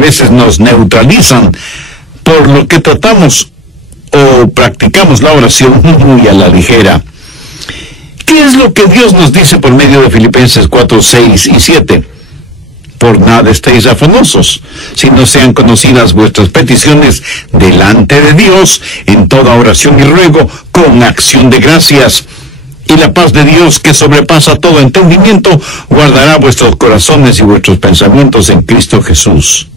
a veces nos neutralizan, por lo que tratamos o practicamos la oración muy a la ligera. ¿Qué es lo que Dios nos dice por medio de Filipenses 4, 6 y 7? Por nada estéis afanosos, si no sean conocidas vuestras peticiones delante de Dios, en toda oración y ruego, con acción de gracias. Y la paz de Dios, que sobrepasa todo entendimiento, guardará vuestros corazones y vuestros pensamientos en Cristo Jesús.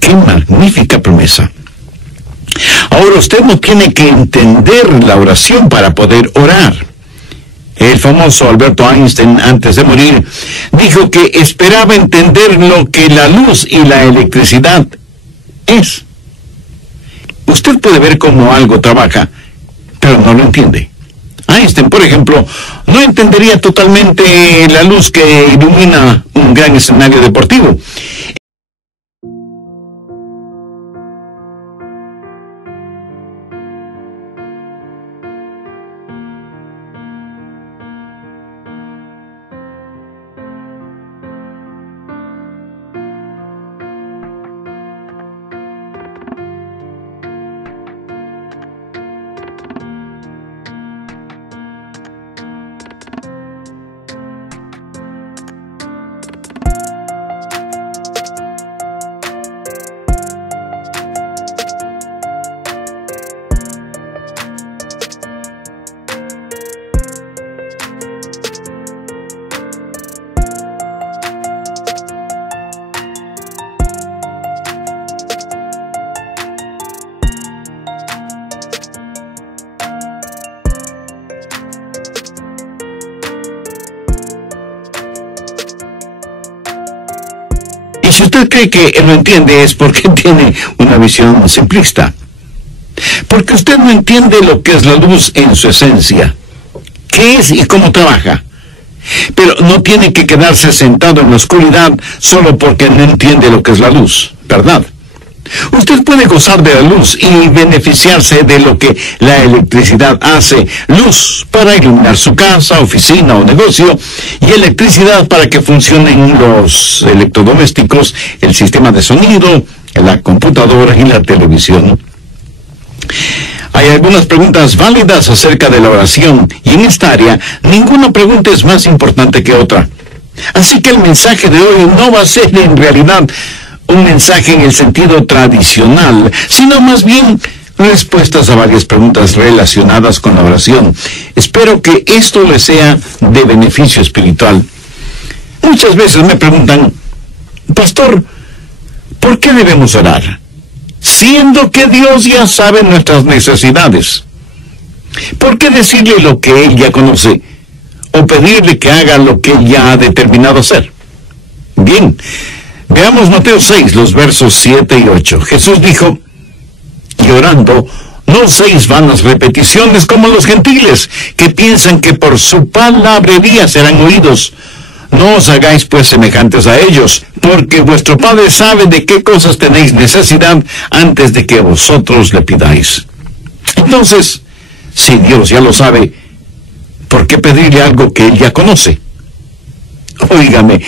¡Qué magnífica promesa! Ahora usted no tiene que entender la oración para poder orar. El famoso Alberto Einstein, antes de morir, dijo que esperaba entender lo que la luz y la electricidad es. Usted puede ver cómo algo trabaja, pero no lo entiende. Einstein, por ejemplo, no entendería totalmente la luz que ilumina un gran escenario deportivo. Si usted cree que lo entiende, es porque tiene una visión simplista. Porque usted no entiende lo que es la luz en su esencia, qué es y cómo trabaja. Pero no tiene que quedarse sentado en la oscuridad solo porque no entiende lo que es la luz, ¿verdad? Usted puede gozar de la luz y beneficiarse de lo que la electricidad hace. Luz para iluminar su casa, oficina o negocio, y electricidad para que funcionen los electrodomésticos, el sistema de sonido, la computadora y la televisión. Hay algunas preguntas válidas acerca de la oración, y en esta área ninguna pregunta es más importante que otra. Así que el mensaje de hoy no va a ser en realidad un mensaje en el sentido tradicional, sino más bien respuestas a varias preguntas relacionadas con la oración. Espero que esto les sea de beneficio espiritual. Muchas veces me preguntan, pastor, ¿por qué debemos orar? Siendo que Dios ya sabe nuestras necesidades. ¿Por qué decirle lo que Él ya conoce? O pedirle que haga lo que Él ya ha determinado hacer. Bien, veamos Mateo 6, los versos 7 y 8. Jesús dijo, y orando, no uséis vanas repeticiones como los gentiles, que piensan que por su palabrería serán oídos. No os hagáis pues semejantes a ellos, porque vuestro Padre sabe de qué cosas tenéis necesidad antes de que vosotros le pidáis. Entonces, si Dios ya lo sabe, ¿por qué pedirle algo que Él ya conoce? Óigame,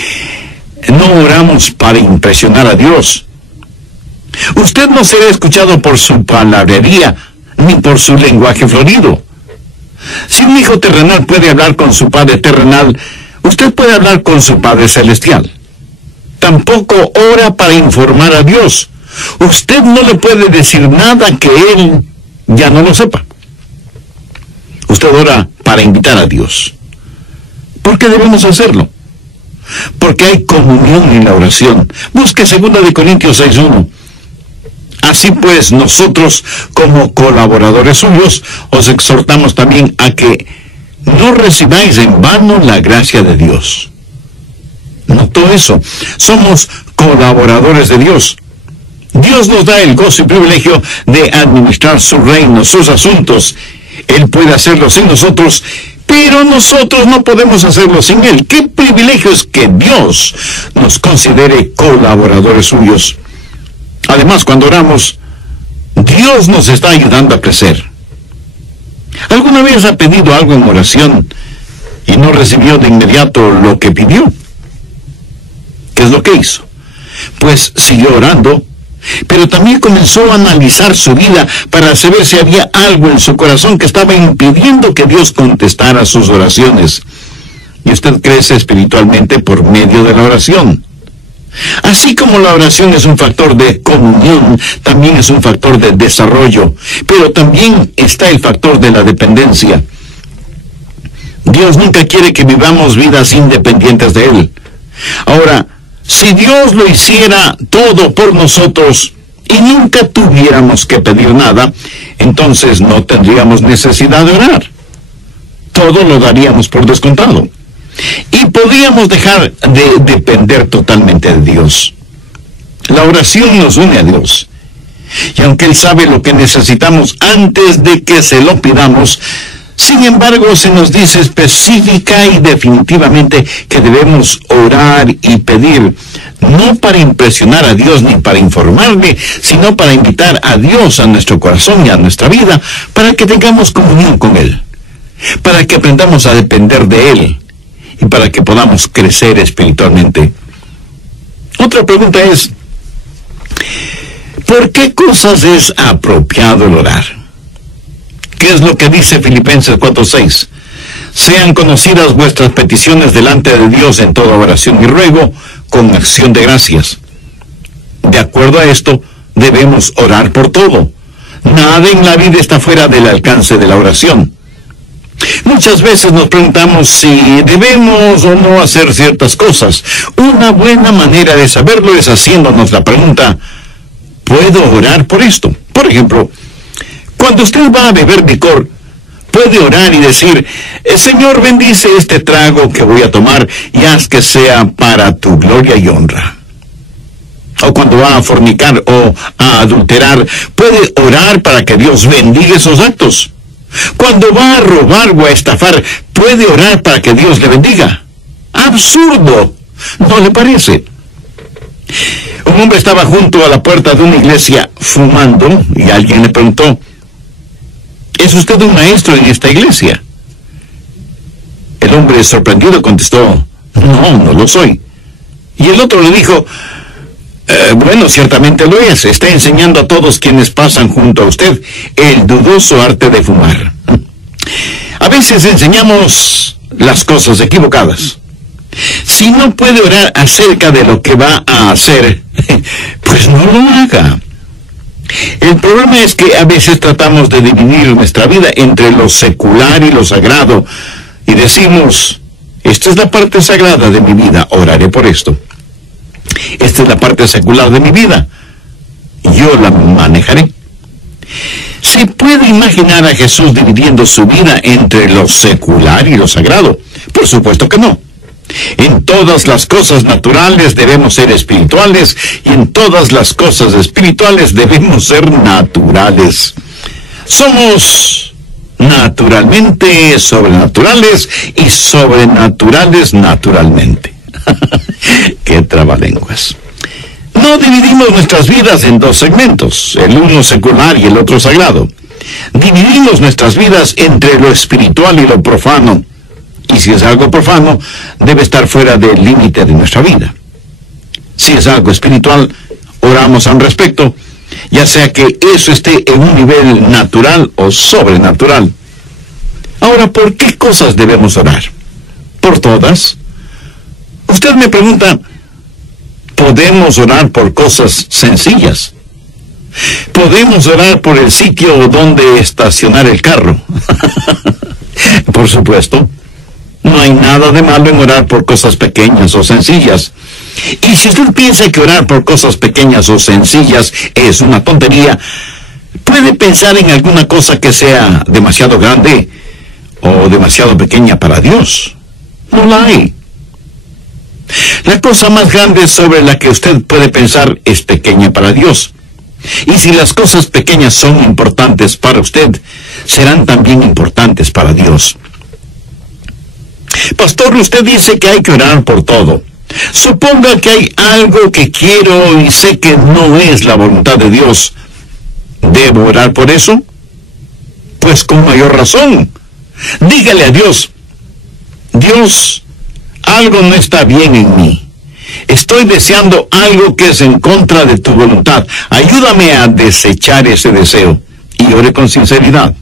no oramos para impresionar a Dios. Usted no será escuchado por su palabrería, ni por su lenguaje florido. Si un hijo terrenal puede hablar con su padre terrenal, usted puede hablar con su Padre Celestial. Tampoco ora para informar a Dios. Usted no le puede decir nada que Él ya no lo sepa. Usted ora para invitar a Dios. ¿Por qué debemos hacerlo? Porque hay comunión en la oración. Busque 2 Corintios 6:1. Así pues, nosotros, como colaboradores suyos, os exhortamos también a que no recibáis en vano la gracia de Dios. ¿Notó eso? Somos colaboradores de Dios. Dios nos da el gozo y privilegio de administrar su reino, sus asuntos. Él puede hacerlo sin nosotros, pero nosotros no podemos hacerlo sin Él. ¡Qué privilegio es que Dios nos considere colaboradores suyos! Además, cuando oramos, Dios nos está ayudando a crecer. ¿Alguna vez ha pedido algo en oración y no recibió de inmediato lo que pidió? ¿Qué es lo que hizo? Pues siguió orando, pero también comenzó a analizar su vida para saber si había algo en su corazón que estaba impidiendo que Dios contestara sus oraciones. Y usted crece espiritualmente por medio de la oración. Así como la oración es un factor de comunión, también es un factor de desarrollo, pero también está el factor de la dependencia. Dios nunca quiere que vivamos vidas independientes de Él. Ahora, si Dios lo hiciera todo por nosotros y nunca tuviéramos que pedir nada, entonces no tendríamos necesidad de orar. Todo lo daríamos por descontado. Y podríamos dejar de depender totalmente de Dios. La oración nos une a Dios. Y aunque Él sabe lo que necesitamos antes de que se lo pidamos, sin embargo se nos dice específica y definitivamente que debemos orar y pedir, no para impresionar a Dios ni para informarle, sino para invitar a Dios a nuestro corazón y a nuestra vida, para que tengamos comunión con Él, para que aprendamos a depender de Él, y para que podamos crecer espiritualmente. Otra pregunta es, ¿por qué cosas es apropiado el orar? ¿Qué es lo que dice Filipenses 4:6? Sean conocidas vuestras peticiones delante de Dios en toda oración y ruego, con acción de gracias. De acuerdo a esto, debemos orar por todo. Nada en la vida está fuera del alcance de la oración. Muchas veces nos preguntamos si debemos o no hacer ciertas cosas. Una buena manera de saberlo es haciéndonos la pregunta, ¿puedo orar por esto? Por ejemplo, cuando usted va a beber licor, puede orar y decir, Señor, bendice este trago que voy a tomar y haz que sea para tu gloria y honra. O cuando va a fornicar o a adulterar, puede orar para que Dios bendiga esos actos. Cuando va a robar o a estafar, puede orar para que Dios le bendiga. ¡Absurdo! ¿No le parece? Un hombre estaba junto a la puerta de una iglesia fumando y alguien le preguntó, ¿es usted un maestro en esta iglesia? El hombre sorprendido contestó, no lo soy. Y el otro le dijo, bueno, ciertamente lo es. Está enseñando a todos quienes pasan junto a usted el dudoso arte de fumar. A veces enseñamos las cosas equivocadas. Si no puede orar acerca de lo que va a hacer, pues no lo haga. El problema es que a veces tratamos de dividir nuestra vida entre lo secular y lo sagrado, y decimos, esta es la parte sagrada de mi vida, oraré por esto. Esta es la parte secular de mi vida, yo la manejaré. ¿Se puede imaginar a Jesús dividiendo su vida entre lo secular y lo sagrado? Por supuesto que no. En todas las cosas naturales debemos ser espirituales y en todas las cosas espirituales debemos ser naturales. Somos naturalmente sobrenaturales y sobrenaturales naturalmente. ¡Qué trabalenguas! No dividimos nuestras vidas en dos segmentos, el uno secular y el otro sagrado. Dividimos nuestras vidas entre lo espiritual y lo profano. Y si es algo profano, debe estar fuera del límite de nuestra vida. Si es algo espiritual, oramos al respecto, ya sea que eso esté en un nivel natural o sobrenatural. Ahora, ¿por qué cosas debemos orar? ¿Por todas? Usted me pregunta, ¿podemos orar por cosas sencillas? ¿Podemos orar por el sitio donde estacionar el carro? Por supuesto. No hay nada de malo en orar por cosas pequeñas o sencillas. Y si usted piensa que orar por cosas pequeñas o sencillas es una tontería, puede pensar en alguna cosa que sea demasiado grande o demasiado pequeña para Dios. No la hay. La cosa más grande sobre la que usted puede pensar es pequeña para Dios. Y si las cosas pequeñas son importantes para usted, serán también importantes para Dios. Pastor, usted dice que hay que orar por todo. Suponga que hay algo que quiero y sé que no es la voluntad de Dios. ¿Debo orar por eso? Pues con mayor razón. Dígale a Dios, Dios, algo no está bien en mí. Estoy deseando algo que es en contra de tu voluntad. Ayúdame a desechar ese deseo y ore con sinceridad.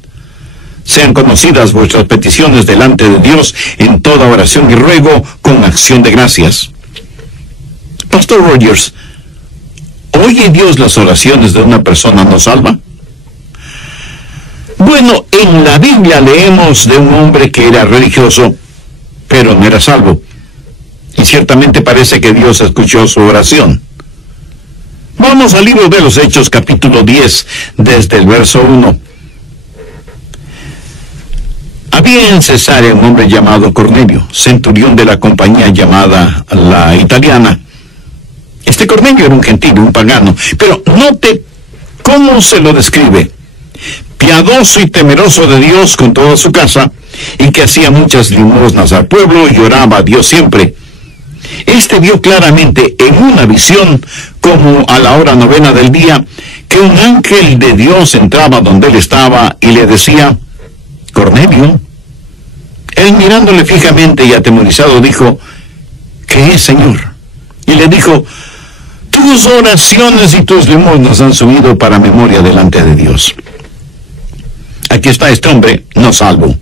Sean conocidas vuestras peticiones delante de Dios en toda oración y ruego con acción de gracias. Pastor Rogers, ¿oye Dios las oraciones de una persona no salva? Bueno, en la Biblia leemos de un hombre que era religioso, pero no era salvo. Y ciertamente parece que Dios escuchó su oración. Vamos al libro de los Hechos, capítulo 10, desde el verso 1. Había en Cesarea un hombre llamado Cornelio, centurión de la compañía llamada la Italiana. Este Cornelio era un gentil, un pagano, pero note cómo se lo describe. Piadoso y temeroso de Dios con toda su casa, y que hacía muchas limosnas al pueblo y oraba a Dios siempre. Este vio claramente en una visión, como a la hora 9 del día, que un ángel de Dios entraba donde él estaba y le decía: Cornelio. Él, mirándole fijamente y atemorizado, dijo: ¿qué es, Señor? Y le dijo: tus oraciones y tus limosnas han subido para memoria delante de Dios. Aquí está este hombre no salvo,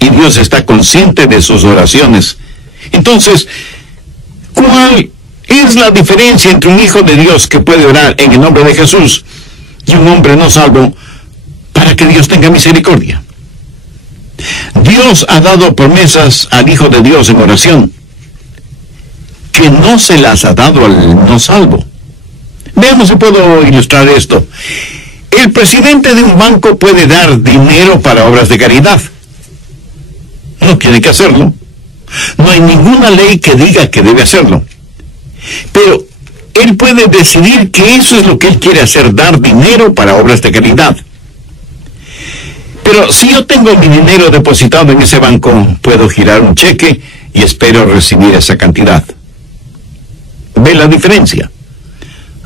y Dios está consciente de sus oraciones. Entonces, ¿cuál es la diferencia entre un hijo de Dios que puede orar en el nombre de Jesús y un hombre no salvo para que Dios tenga misericordia? Dios ha dado promesas al Hijo de Dios en oración que no se las ha dado al no salvo. Veamos si puedo ilustrar esto. El presidente de un banco puede dar dinero para obras de caridad. No tiene que hacerlo. No hay ninguna ley que diga que debe hacerlo. Pero él puede decidir que eso es lo que él quiere hacer, dar dinero para obras de caridad. Pero si yo tengo mi dinero depositado en ese banco, puedo girar un cheque y espero recibir esa cantidad. ¿Ve la diferencia?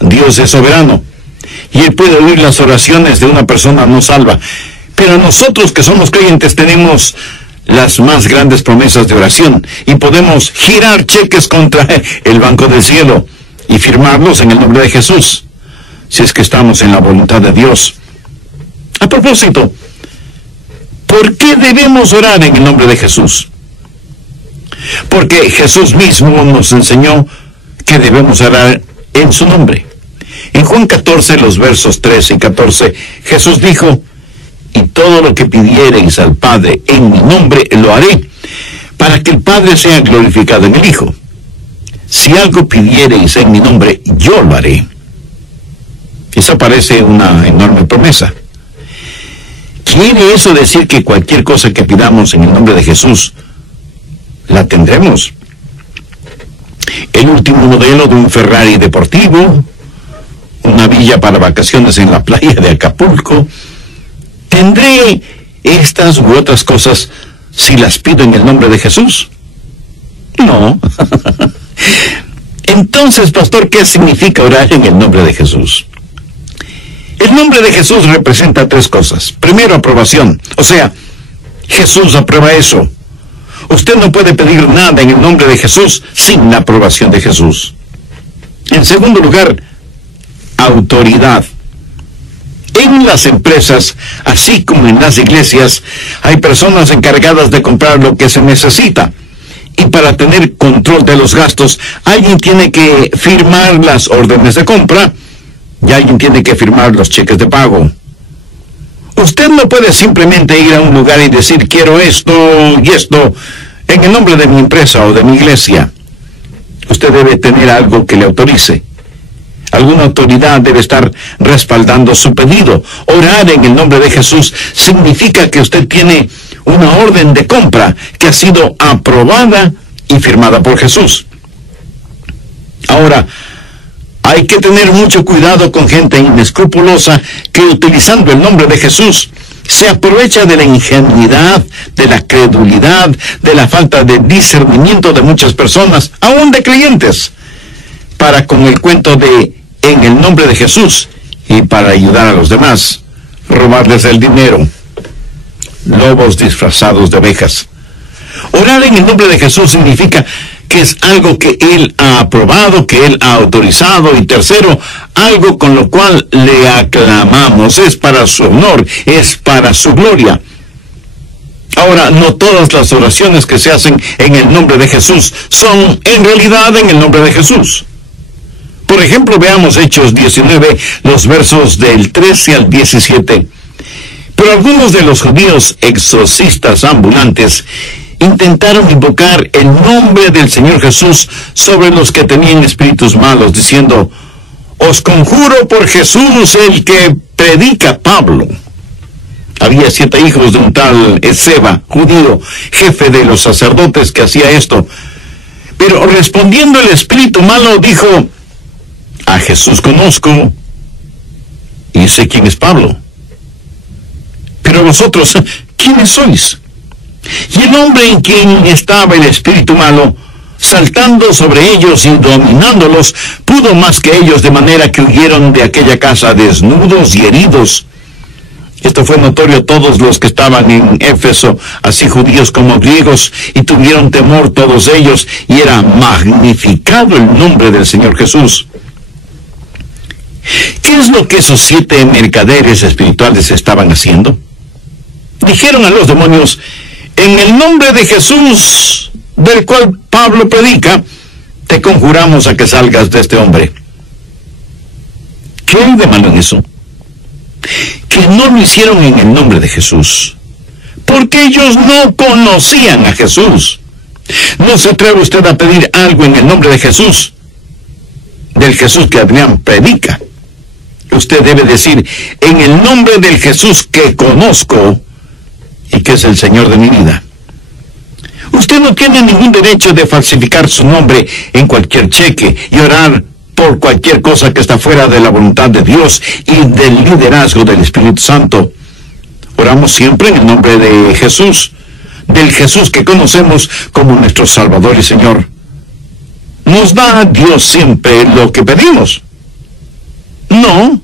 Dios es soberano y Él puede oír las oraciones de una persona no salva. Pero nosotros que somos creyentes tenemos las más grandes promesas de oración y podemos girar cheques contra el Banco del Cielo y firmarlos en el nombre de Jesús, si es que estamos en la voluntad de Dios. A propósito, ¿por qué debemos orar en el nombre de Jesús? Porque Jesús mismo nos enseñó que debemos orar en su nombre. En Juan 14, los versos 13 y 14, Jesús dijo: y todo lo que pidiereis al Padre en mi nombre lo haré, para que el Padre sea glorificado en el Hijo. Si algo pidiereis en mi nombre, yo lo haré. Eso parece una enorme promesa. ¿Quiere eso decir que cualquier cosa que pidamos en el nombre de Jesús la tendremos? El último modelo de un Ferrari deportivo, una villa para vacaciones en la playa de Acapulco. ¿Tendré estas u otras cosas si las pido en el nombre de Jesús? No. Entonces, pastor, ¿qué significa orar en el nombre de Jesús? El nombre de Jesús representa 3 cosas. Primero, aprobación. O sea, Jesús aprueba eso. Usted no puede pedir nada en el nombre de Jesús sin la aprobación de Jesús. En segundo lugar, autoridad. En las empresas, así como en las iglesias, hay personas encargadas de comprar lo que se necesita. Y para tener control de los gastos, alguien tiene que firmar las órdenes de compra y alguien tiene que firmar los cheques de pago. Usted no puede simplemente ir a un lugar y decir: quiero esto y esto en el nombre de mi empresa o de mi iglesia. Usted debe tener algo que le autorice. Alguna autoridad debe estar respaldando su pedido. Orar en el nombre de Jesús significa que usted tiene una orden de compra que ha sido aprobada y firmada por Jesús. Ahora, hay que tener mucho cuidado con gente inescrupulosa que, utilizando el nombre de Jesús, se aprovecha de la ingenuidad, de la credulidad, de la falta de discernimiento de muchas personas, aún de creyentes, para, con el cuento de en el nombre de Jesús y para ayudar a los demás, robarles el dinero. Lobos disfrazados de ovejas. Orar en el nombre de Jesús significa que es algo que Él ha aprobado, que Él ha autorizado, y tercero, algo con lo cual le aclamamos, es para su honor, es para su gloria. Ahora, no todas las oraciones que se hacen en el nombre de Jesús son en realidad en el nombre de Jesús. Por ejemplo, veamos Hechos 19, los versos del 13 al 17. Pero algunos de los judíos exorcistas ambulantes intentaron invocar el nombre del Señor Jesús sobre los que tenían espíritus malos, diciendo: os conjuro por Jesús, el que predica Pablo. Había 7 hijos de un tal Esceva, judío, jefe de los sacerdotes, que hacía esto. Pero respondiendo el espíritu malo, dijo: a Jesús conozco y sé quién es Pablo. Pero vosotros, ¿quiénes sois? Y el hombre en quien estaba el espíritu malo, saltando sobre ellos y dominándolos, pudo más que ellos, de manera que huyeron de aquella casa desnudos y heridos. Esto fue notorio a todos los que estaban en Éfeso, así judíos como griegos, y tuvieron temor todos ellos, y era magnificado el nombre del Señor Jesús. ¿Qué es lo que esos 7 mercaderes espirituales estaban haciendo? Dijeron a los demonios: en el nombre de Jesús, del cual Pablo predica, te conjuramos a que salgas de este hombre. ¿Qué hay de malo en eso? Que no lo hicieron en el nombre de Jesús, porque ellos no conocían a Jesús. No se atreve usted a pedir algo en el nombre de Jesús, del Jesús que Adrián predica. Usted debe decir: en el nombre del Jesús que conozco y que es el Señor de mi vida. Usted no tiene ningún derecho de falsificar su nombre en cualquier cheque y orar por cualquier cosa que está fuera de la voluntad de Dios y del liderazgo del Espíritu Santo. Oramos siempre en el nombre de Jesús, del Jesús que conocemos como nuestro Salvador y Señor. ¿Nos da Dios siempre lo que pedimos? No.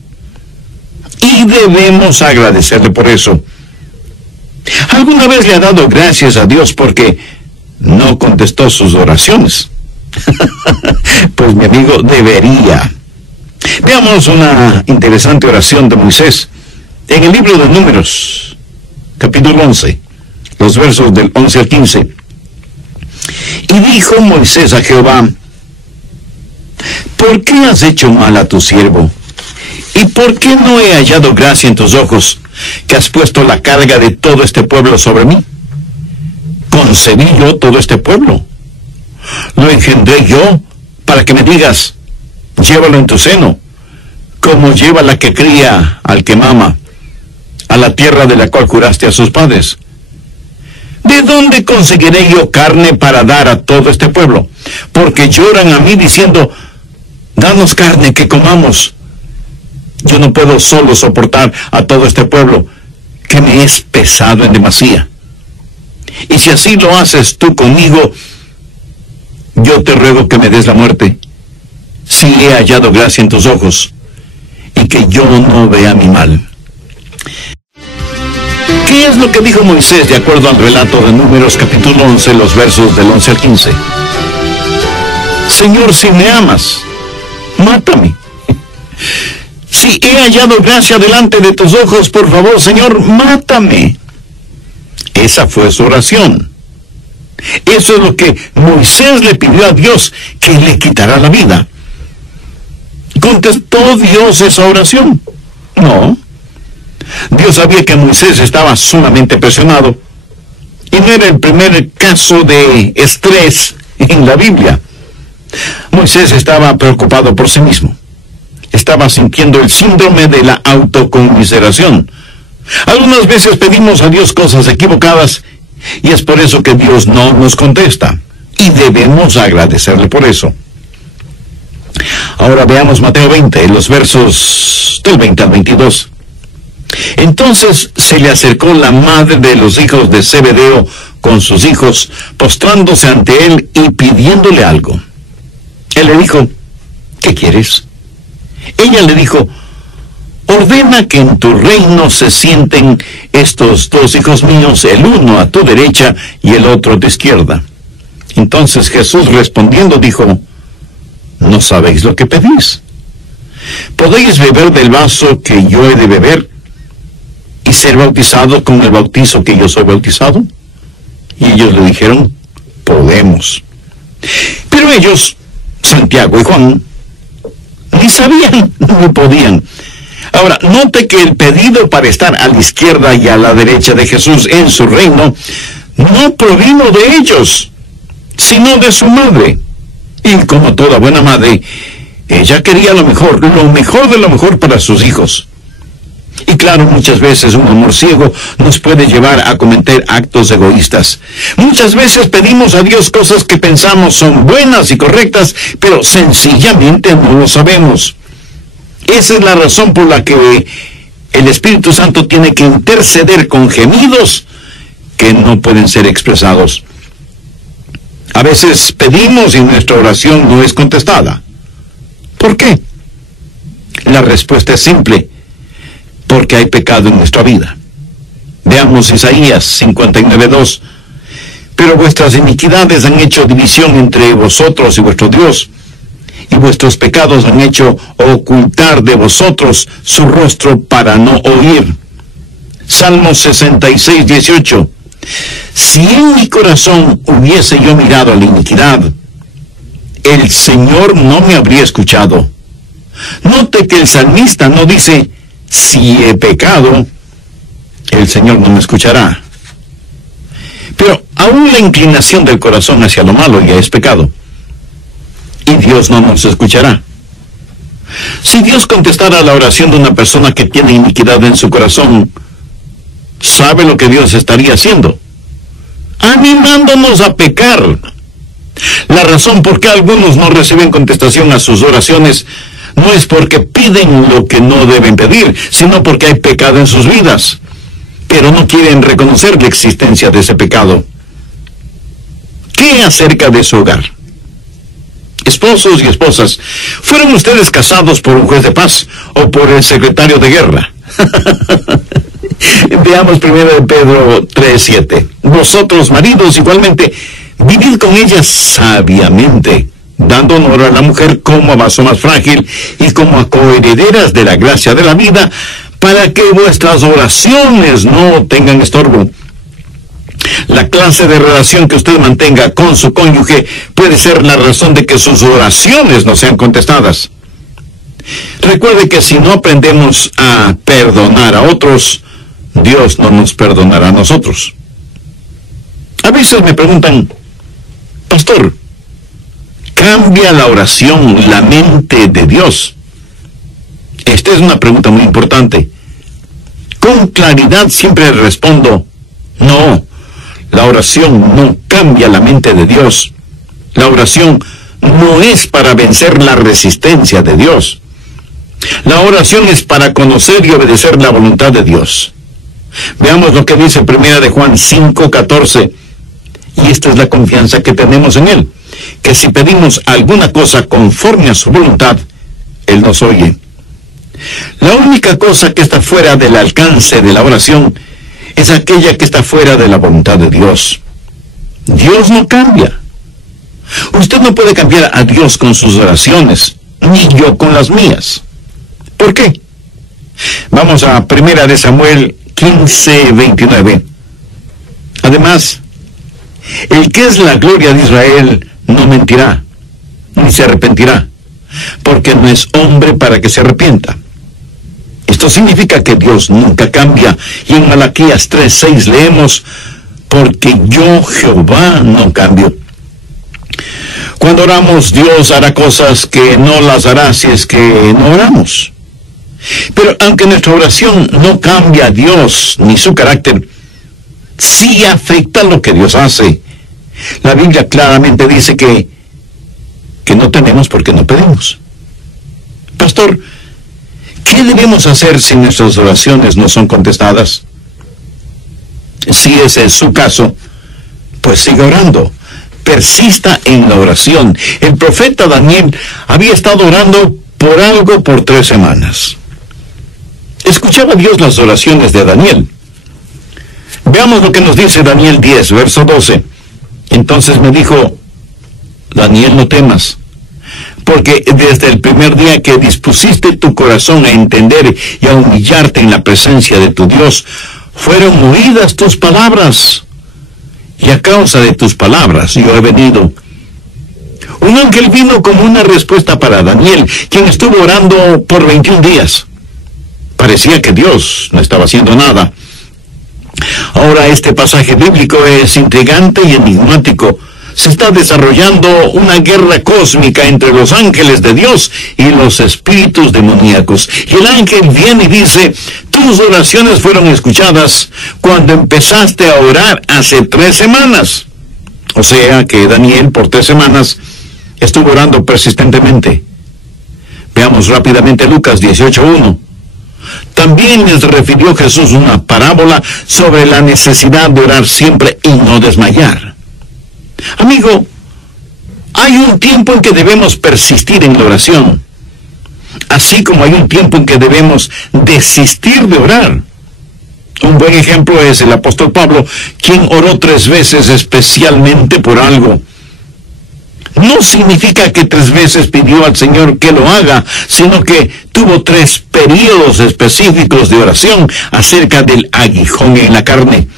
Y debemos agradecerle por eso. ¿Alguna vez le ha dado gracias a Dios porque no contestó sus oraciones? Pues mi amigo, debería. Veamos una interesante oración de Moisés en el libro de Números, capítulo 11, los versos del 11 al 15. Y dijo Moisés a Jehová: ¿por qué has hecho mal a tu siervo? ¿Y por qué no he hallado gracia en tus ojos, que has puesto la carga de todo este pueblo sobre mí? ¿Concebí yo todo este pueblo? ¿Lo engendré yo para que me digas: llévalo en tu seno, como lleva la que cría al que mama, a la tierra de la cual juraste a sus padres? ¿De dónde conseguiré yo carne para dar a todo este pueblo? Porque lloran a mí diciendo: danos carne que comamos. Yo no puedo solo soportar a todo este pueblo, que me es pesado en demasía. Y si así lo haces tú conmigo, yo te ruego que me des la muerte, si he hallado gracia en tus ojos, y que yo no vea mi mal. ¿Qué es lo que dijo Moisés de acuerdo al relato de Números capítulo 11, los versos del 11 al 15? Señor, si me amas, mátame. Si he hallado gracia delante de tus ojos, por favor, Señor, mátame. Esa fue su oración. Eso es lo que Moisés le pidió a Dios, que le quitará la vida. ¿Contestó Dios esa oración? No. Dios sabía que Moisés estaba sumamente presionado, y no era el primer caso de estrés en la Biblia. Moisés estaba preocupado por sí mismo. Estaba sintiendo el síndrome de la autoconmiseración. Algunas veces pedimos a Dios cosas equivocadas, y es por eso que Dios no nos contesta, y debemos agradecerle por eso. Ahora veamos Mateo 20, los versos del 20 al 22. Entonces se le acercó la madre de los hijos de Zebedeo con sus hijos, postrándose ante él y pidiéndole algo. Él le dijo: ¿qué quieres? Ella le dijo: ordena que en tu reino se sienten estos 2 hijos míos, el uno a tu derecha y el otro a tu izquierda. Entonces Jesús respondiendo dijo: no sabéis lo que pedís. ¿Podéis beber del vaso que yo he de beber y ser bautizado con el bautizo que yo soy bautizado? Y ellos le dijeron: podemos. Pero ellos, Santiago y Juan, ni sabían, no podían. Ahora, note que el pedido para estar a la izquierda y a la derecha de Jesús en su reino no provino de ellos, sino de su madre. Y como toda buena madre, ella quería lo mejor de lo mejor para sus hijos. Y claro, muchas veces un amor ciego nos puede llevar a cometer actos egoístas. Muchas veces pedimos a Dios cosas que pensamos son buenas y correctas, pero sencillamente no lo sabemos. Esa es la razón por la que el Espíritu Santo tiene que interceder con gemidos que no pueden ser expresados. A veces pedimos y nuestra oración no es contestada. ¿Por qué? La respuesta es simple: porque hay pecado en nuestra vida. Veamos Isaías 59:2. Pero vuestras iniquidades han hecho división entre vosotros y vuestro Dios, y vuestros pecados han hecho ocultar de vosotros su rostro para no oír. Salmos 66:18. Si en mi corazón hubiese yo mirado a la iniquidad, el Señor no me habría escuchado. Note que el salmista no dice: si he pecado, el Señor no me escuchará. Pero aún la inclinación del corazón hacia lo malo ya es pecado, y Dios no nos escuchará. Si Dios contestara la oración de una persona que tiene iniquidad en su corazón, ¿sabe lo que Dios estaría haciendo? Animándonos a pecar. La razón por qué algunos no reciben contestación a sus oraciones no es porque piden lo que no deben pedir, sino porque hay pecado en sus vidas, pero no quieren reconocer la existencia de ese pecado. ¿Qué acerca de su hogar? Esposos y esposas, ¿fueron ustedes casados por un juez de paz o por el secretario de guerra? Veamos primero de Pedro 3:7. Vosotros, maridos, igualmente, vivid con ellas sabiamente, dando honor a la mujer como a vaso más frágil y como a coherederas de la gracia de la vida, para que vuestras oraciones no tengan estorbo. La clase de relación que usted mantenga con su cónyuge puede ser la razón de que sus oraciones no sean contestadas. Recuerde que si no aprendemos a perdonar a otros, Dios no nos perdonará a nosotros. A veces me preguntan: pastor, ¿cambia la oración la mente de Dios? Esta es una pregunta muy importante. Con claridad siempre respondo: no, la oración no cambia la mente de Dios. La oración no es para vencer la resistencia de Dios. La oración es para conocer y obedecer la voluntad de Dios. Veamos lo que dice 1 de Juan 5:14. Y esta es la confianza que tenemos en Él, que si pedimos alguna cosa conforme a su voluntad, Él nos oye. La única cosa que está fuera del alcance de la oración es aquella que está fuera de la voluntad de Dios. Dios no cambia. Usted no puede cambiar a Dios con sus oraciones, ni yo con las mías. ¿Por qué? Vamos a 1 de Samuel 15:29. Además, el que es la gloria de Israel no mentirá, ni se arrepentirá, porque no es hombre para que se arrepienta. Esto significa que Dios nunca cambia. Y en Malaquías 3:6 leemos: porque yo, Jehová, no cambio. Cuando oramos, Dios hará cosas que no las hará si es que no oramos. Pero aunque nuestra oración no cambia a Dios ni su carácter, sí afecta lo que Dios hace. La Biblia claramente dice que no tenemos porque no pedimos. Pastor, ¿qué debemos hacer si nuestras oraciones no son contestadas? Si ese es su caso, pues siga orando. Persista en la oración. El profeta Daniel había estado orando por algo por 3 semanas. Escuchaba Dios las oraciones de Daniel. Veamos lo que nos dice Daniel 10, verso 12. Entonces me dijo: Daniel, no temas, porque desde el primer día que dispusiste tu corazón a entender y a humillarte en la presencia de tu Dios, fueron oídas tus palabras, y a causa de tus palabras yo he venido. Un ángel vino como una respuesta para Daniel, quien estuvo orando por 21 días. Parecía que Dios no estaba haciendo nada. Ahora este pasaje bíblico es intrigante y enigmático. Se está desarrollando una guerra cósmica entre los ángeles de Dios y los espíritus demoníacos. Y el ángel viene y dice: tus oraciones fueron escuchadas cuando empezaste a orar hace 3 semanas. O sea que Daniel por 3 semanas estuvo orando persistentemente. Veamos rápidamente Lucas 18:1. También les refirió Jesús una parábola sobre la necesidad de orar siempre y no desmayar. Amigo, hay un tiempo en que debemos persistir en la oración, así como hay un tiempo en que debemos desistir de orar. Un buen ejemplo es el apóstol Pablo, quien oró 3 veces especialmente por algo. No significa que 3 veces pidió al Señor que lo haga, sino que tuvo 3 períodos específicos de oración acerca del aguijón en la carne.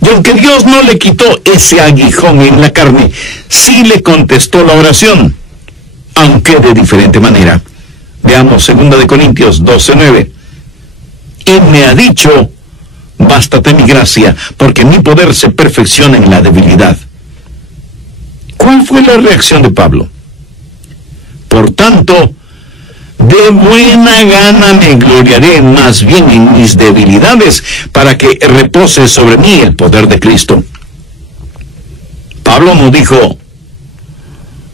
Y aunque Dios no le quitó ese aguijón en la carne, sí le contestó la oración, aunque de diferente manera. Veamos 2 de Corintios 12:9. Y me ha dicho: bástate mi gracia, porque mi poder se perfecciona en la debilidad. ¿Cuál fue la reacción de Pablo? Por tanto, de buena gana me gloriaré más bien en mis debilidades, para que repose sobre mí el poder de Cristo. Pablo no dijo: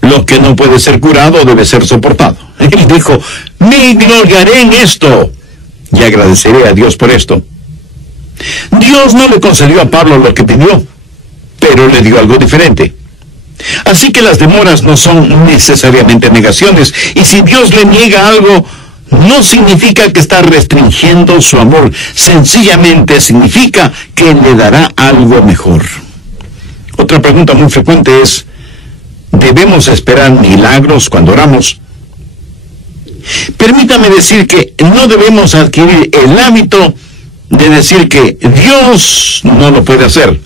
lo que no puede ser curado debe ser soportado. Él dijo: me gloriaré en esto y agradeceré a Dios por esto. Dios no le concedió a Pablo lo que pidió, pero le dio algo diferente. Así que las demoras no son necesariamente negaciones, y si Dios le niega algo, no significa que está restringiendo su amor, sencillamente significa que le dará algo mejor. Otra pregunta muy frecuente es: ¿debemos esperar milagros cuando oramos? Permítame decir que no debemos adquirir el hábito de decir que Dios no lo puede hacer.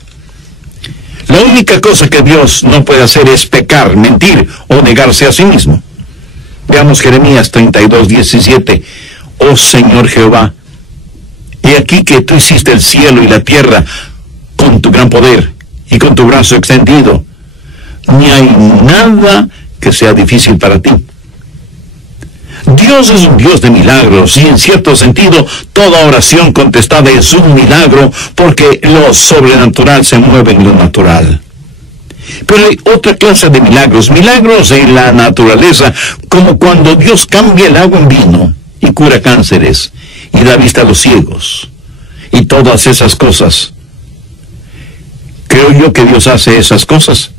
La única cosa que Dios no puede hacer es pecar, mentir o negarse a sí mismo. Veamos Jeremías 32:17. Oh Señor Jehová, he aquí que tú hiciste el cielo y la tierra con tu gran poder y con tu brazo extendido. Ni hay nada que sea difícil para ti. Dios es un Dios de milagros, y en cierto sentido toda oración contestada es un milagro, porque lo sobrenatural se mueve en lo natural. Pero hay otra clase de milagros, milagros en la naturaleza, como cuando Dios cambia el agua en vino y cura cánceres y da vista a los ciegos y todas esas cosas. ¿Creo yo que Dios hace esas cosas?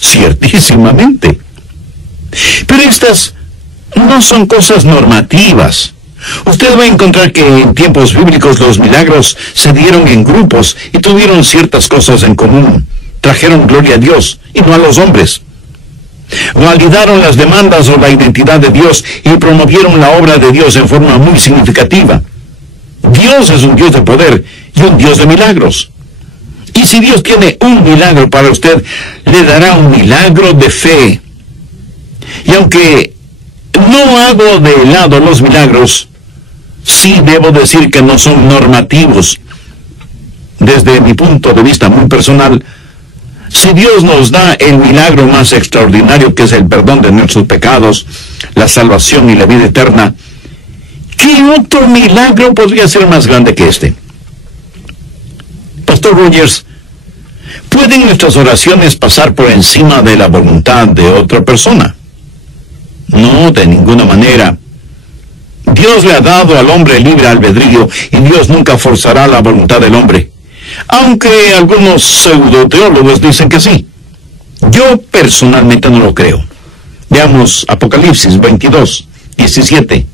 Ciertísimamente. Pero estas no son cosas normativas. Usted va a encontrar que en tiempos bíblicos los milagros se dieron en grupos y tuvieron ciertas cosas en común. Trajeron gloria a Dios y no a los hombres. Validaron las demandas o la identidad de Dios y promovieron la obra de Dios en forma muy significativa. Dios es un Dios de poder y un Dios de milagros. Y si Dios tiene un milagro para usted, le dará un milagro de fe. Y aunque no hago de lado los milagros, sí debo decir que no son normativos. Desde mi punto de vista muy personal, si Dios nos da el milagro más extraordinario, que es el perdón de nuestros pecados, la salvación y la vida eterna, ¿qué otro milagro podría ser más grande que este? Pastor Rogers, ¿pueden nuestras oraciones pasar por encima de la voluntad de otra persona? No, de ninguna manera. Dios le ha dado al hombre libre albedrío, y Dios nunca forzará la voluntad del hombre, aunque algunos pseudoteólogos dicen que sí. Yo personalmente no lo creo. Veamos Apocalipsis 22:17.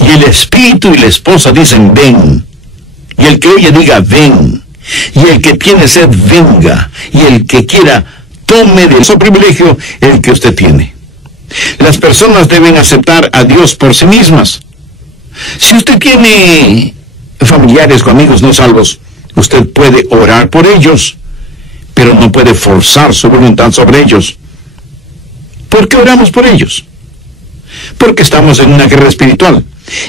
Y el espíritu y la esposa dicen: ven. Y el que oye diga: ven. Y el que tiene sed venga. Y el que quiera tome de ese privilegio el que usted tiene. Las personas deben aceptar a Dios por sí mismas. Si usted tiene familiares o amigos no salvos, usted puede orar por ellos, pero no puede forzar su voluntad sobre ellos. ¿Por qué oramos por ellos? Porque estamos en una guerra espiritual.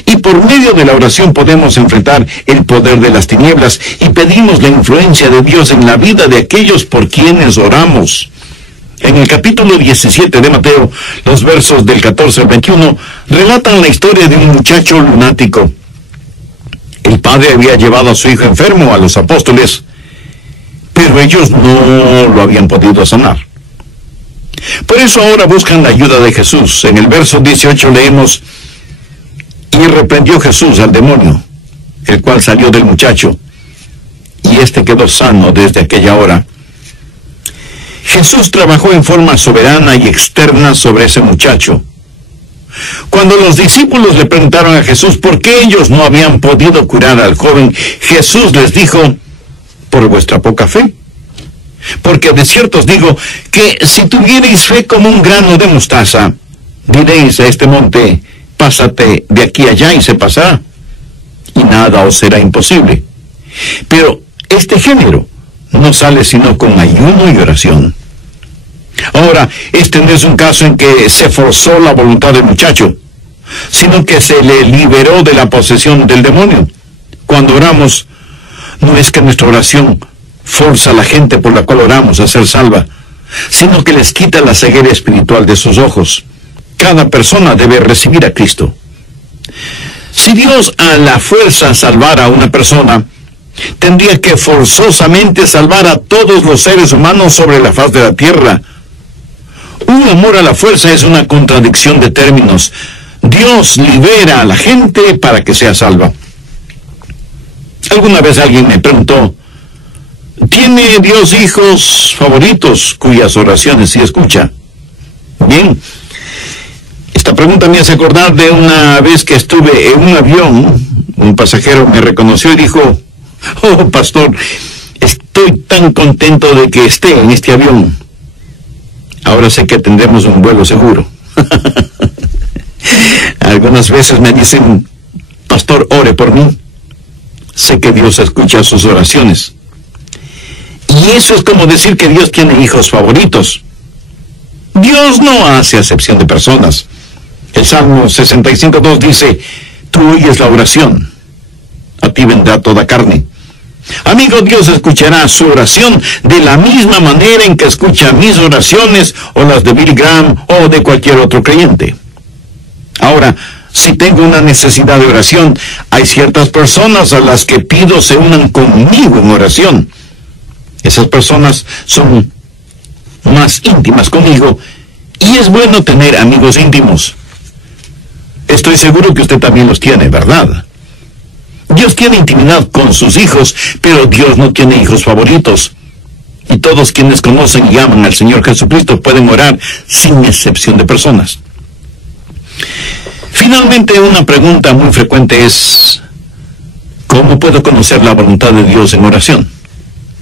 Y por medio de la oración podemos enfrentar el poder de las tinieblas y pedimos la influencia de Dios en la vida de aquellos por quienes oramos. En el capítulo 17 de Mateo, los versos del 14 al 21, relatan la historia de un muchacho lunático. El padre había llevado a su hijo enfermo a los apóstoles, pero ellos no lo habían podido sanar. Por eso ahora buscan la ayuda de Jesús. En el verso 18 leemos: y reprendió Jesús al demonio, el cual salió del muchacho, y éste quedó sano desde aquella hora. Jesús trabajó en forma soberana y externa sobre ese muchacho. Cuando los discípulos le preguntaron a Jesús por qué ellos no habían podido curar al joven, Jesús les dijo: por vuestra poca fe. Porque de cierto os digo que si tuvierais fe como un grano de mostaza, diréis a este monte: pásate de aquí allá, y se pasará, y nada os será imposible. Pero este género no sale sino con ayuno y oración. Ahora, este no es un caso en que se forzó la voluntad del muchacho, sino que se le liberó de la posesión del demonio. Cuando oramos, no es que nuestra oración forza a la gente por la cual oramos a ser salva, sino que les quita la ceguera espiritual de sus ojos. Cada persona debe recibir a Cristo. Si Dios a la fuerza salvara a una persona, tendría que forzosamente salvar a todos los seres humanos sobre la faz de la tierra. Un amor a la fuerza es una contradicción de términos. Dios libera a la gente para que sea salva. Alguna vez alguien me preguntó: ¿tiene Dios hijos favoritos cuyas oraciones sí escucha? Bien, esta pregunta me hace acordar de una vez que estuve en un avión. Un pasajero me reconoció y dijo: oh, pastor, estoy tan contento de que esté en este avión. Ahora sé que tendremos un vuelo seguro. Algunas veces me dicen: pastor, ore por mí. Sé que Dios escucha sus oraciones. Y eso es como decir que Dios tiene hijos favoritos. Dios no hace acepción de personas. El Salmo 65:2 dice: tú oyes la oración, a ti vendrá toda carne. Amigo, Dios escuchará su oración de la misma manera en que escucha mis oraciones o las de Billy Graham o de cualquier otro creyente. Ahora, si tengo una necesidad de oración, hay ciertas personas a las que pido se unan conmigo en oración. Esas personas son más íntimas conmigo, y es bueno tener amigos íntimos. Estoy seguro que usted también los tiene, ¿verdad? Dios tiene intimidad con sus hijos, pero Dios no tiene hijos favoritos. Y todos quienes conocen y aman al Señor Jesucristo pueden orar sin excepción de personas. Finalmente, una pregunta muy frecuente es: ¿cómo puedo conocer la voluntad de Dios en oración?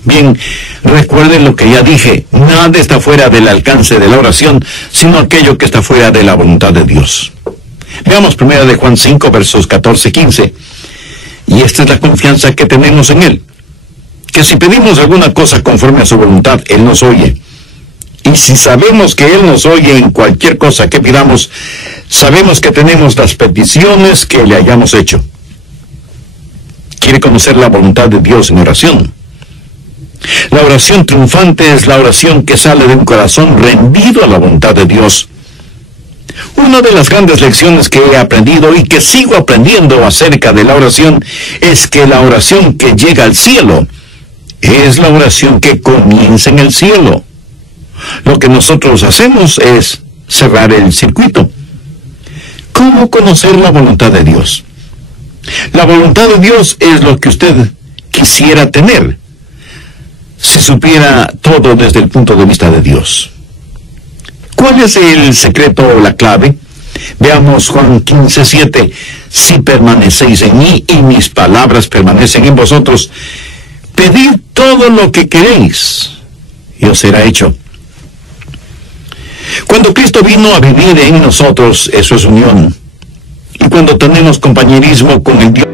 Bien, recuerden lo que ya dije: nada está fuera del alcance de la oración, sino aquello que está fuera de la voluntad de Dios. Veamos 1 de Juan 5, versos 14 y 15. Y esta es la confianza que tenemos en Él, que si pedimos alguna cosa conforme a su voluntad, Él nos oye. Y si sabemos que Él nos oye en cualquier cosa que pidamos, sabemos que tenemos las peticiones que le hayamos hecho. ¿Quiere conocer la voluntad de Dios en oración? La oración triunfante es la oración que sale de un corazón rendido a la voluntad de Dios. Una de las grandes lecciones que he aprendido y que sigo aprendiendo acerca de la oración es que la oración que llega al cielo es la oración que comienza en el cielo. Lo que nosotros hacemos es cerrar el circuito. ¿Cómo conocer la voluntad de Dios? La voluntad de Dios es lo que usted quisiera tener si supiera todo desde el punto de vista de Dios. ¿Cuál es el secreto o la clave? Veamos Juan 15:7. Si permanecéis en mí y mis palabras permanecen en vosotros, pedid todo lo que queréis y os será hecho. Cuando Cristo vino a vivir en nosotros, eso es unión. Y cuando tenemos compañerismo con el Dios,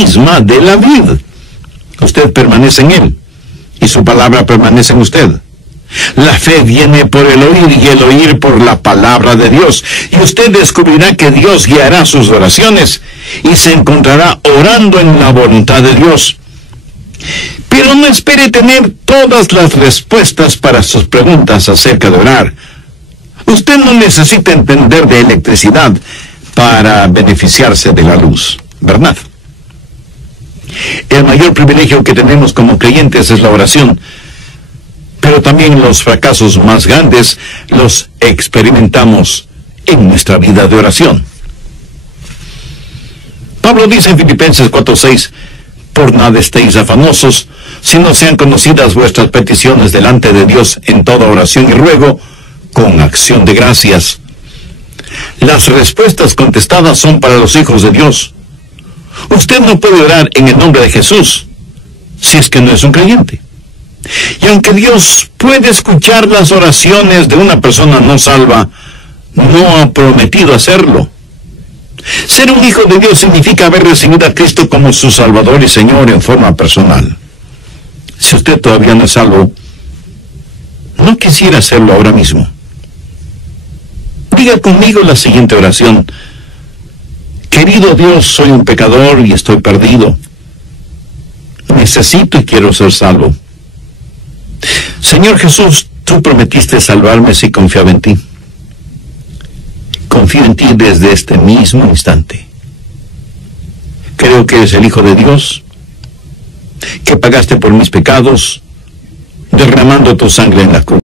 misma de la vid. Usted permanece en él y su palabra permanece en usted. La fe viene por el oír y el oír por la palabra de Dios. Y usted descubrirá que Dios guiará sus oraciones y se encontrará orando en la voluntad de Dios. Pero no espere tener todas las respuestas para sus preguntas acerca de orar. Usted no necesita entender de electricidad para beneficiarse de la luz, ¿verdad? El mayor privilegio que tenemos como creyentes es la oración, pero también los fracasos más grandes los experimentamos en nuestra vida de oración. Pablo dice en Filipenses 4:6, por nada estéis afanosos, sino sean conocidas vuestras peticiones delante de Dios en toda oración y ruego, con acción de gracias. Las respuestas contestadas son para los hijos de Dios. Usted no puede orar en el nombre de Jesús si es que no es un creyente. Y aunque Dios puede escuchar las oraciones de una persona no salva, no ha prometido hacerlo. Ser un hijo de Dios significa haber recibido a Cristo como su Salvador y Señor en forma personal. Si usted todavía no es salvo, no quisiera hacerlo ahora mismo. Diga conmigo la siguiente oración. Querido Dios, soy un pecador y estoy perdido. Necesito y quiero ser salvo. Señor Jesús, tú prometiste salvarme si confiaba en ti. Confío en ti desde este mismo instante. Creo que eres el Hijo de Dios, que pagaste por mis pecados, derramando tu sangre en la cruz.